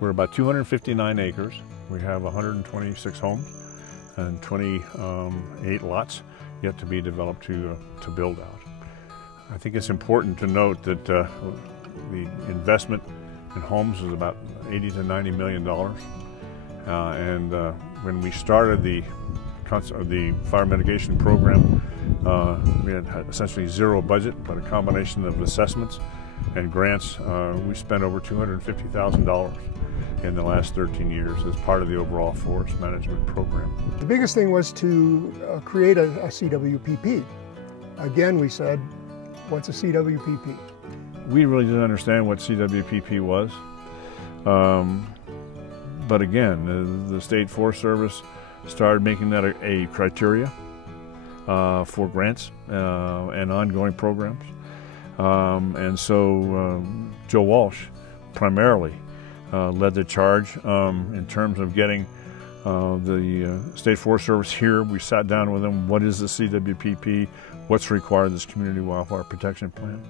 We're about 259 acres. We have 126 homes and 28 lots yet to be developed to build out. I think it's important to note that the investment in homes is about $80 to $90 million. When we started the fire mitigation program, we had essentially zero budget, but a combination of assessments and grants. We spent over $250,000 in the last 13 years as part of the overall forest management program. The biggest thing was to create a CWPP. Again, we said, what's a CWPP? We really didn't understand what CWPP was. But again, the State Forest Service started making that a criteria for grants and ongoing programs. And so Joe Walsh primarily led the charge in terms of getting the State Forest Service here. We sat down with them. What is the CWPP? What's required of this Community Wildfire Protection Plan?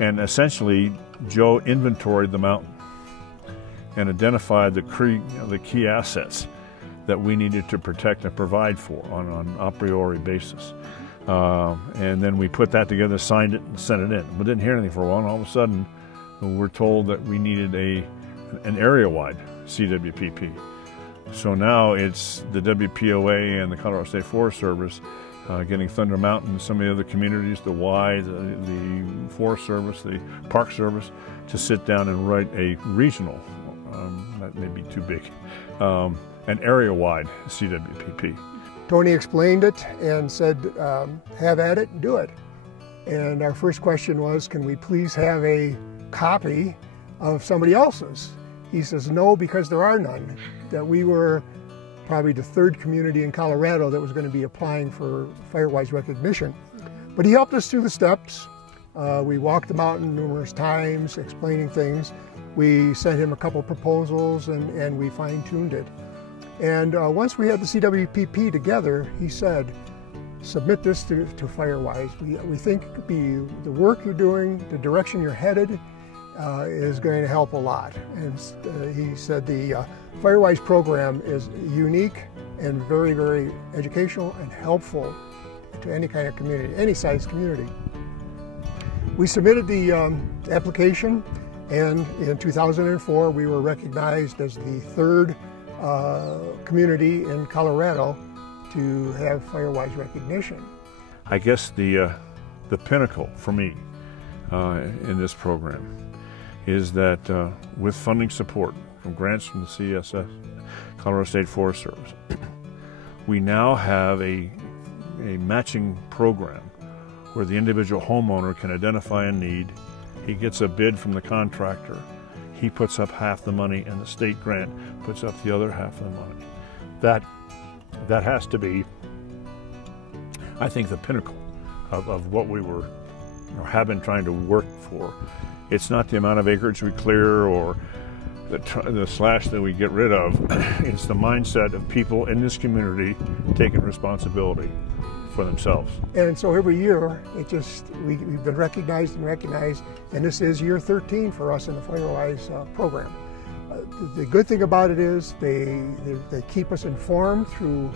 And essentially, Joe inventoried the mountain and identified the key assets that we needed to protect and provide for on an a priori basis. And then we put that together, signed it, and sent it in. But didn't hear anything for a while, and all of a sudden we're told that we needed an area-wide CWPP. So now it's the WPOA and the Colorado State Forest Service getting Thunder Mountain and some of the other communities, the Y, the Forest Service, the Park Service, to sit down and write a regional, that may be too big, an area-wide CWPP. Tony explained it and said, have at it and do it. And our first question was, can we please have a copy of somebody else's? He says, no, because there are none. That we were probably the third community in Colorado that was going to be applying for Firewise recognition. But he helped us through the steps. We walked the mountain numerous times, explaining things. We sent him a couple proposals and we fine-tuned it. And once we had the CWPP together, he said, submit this to Firewise. We think the work you're doing, the direction you're headed, is going to help a lot. And he said the Firewise program is unique and very, very educational and helpful to any kind of community, any size community. We submitted the application, and in 2004 we were recognized as the third community in Colorado to have Firewise recognition. I guess the pinnacle for me in this program is that with funding support from grants from the CSS, Colorado State Forest Service, we now have a matching program where the individual homeowner can identify a need. He gets a bid from the contractor. He puts up half the money, and the state grant puts up the other half of the money. That has to be, I think, the pinnacle of what we were or have been trying to work for. It's not the amount of acreage we clear or the slash that we get rid of. It's the mindset of people in this community taking responsibility for themselves. And so every year, we've been recognized and recognized, and this is year 13 for us in the Firewise program. The good thing about it is they keep us informed through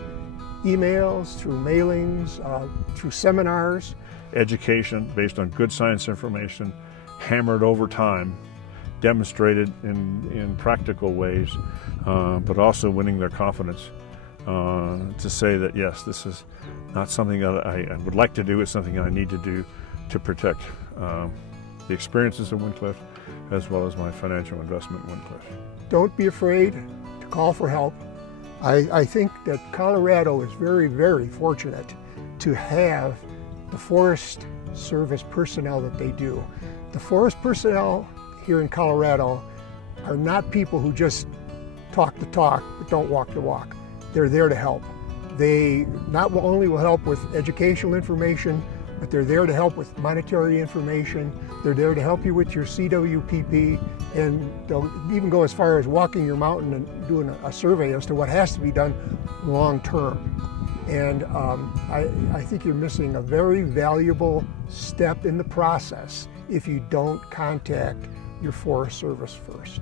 emails, through mailings, through seminars. Education based on good science information, hammered over time, demonstrated in practical ways, but also winning their confidence to say that, yes, this is not something that I would like to do, it's something I need to do to protect the experiences of Windcliff as well as my financial investment in Windcliff. Don't be afraid to call for help. I think that Colorado is very, very fortunate to have the Forest Service personnel that they do. The forest personnel here in Colorado are not people who just talk the talk but don't walk the walk. They're there to help. They not only will help with educational information, but they're there to help with monetary information. They're there to help you with your CWPP, and they'll even go as far as walking your mountain and doing a survey as to what has to be done long term. And I think you're missing a very valuable step in the process if you don't contact your Forest Service first.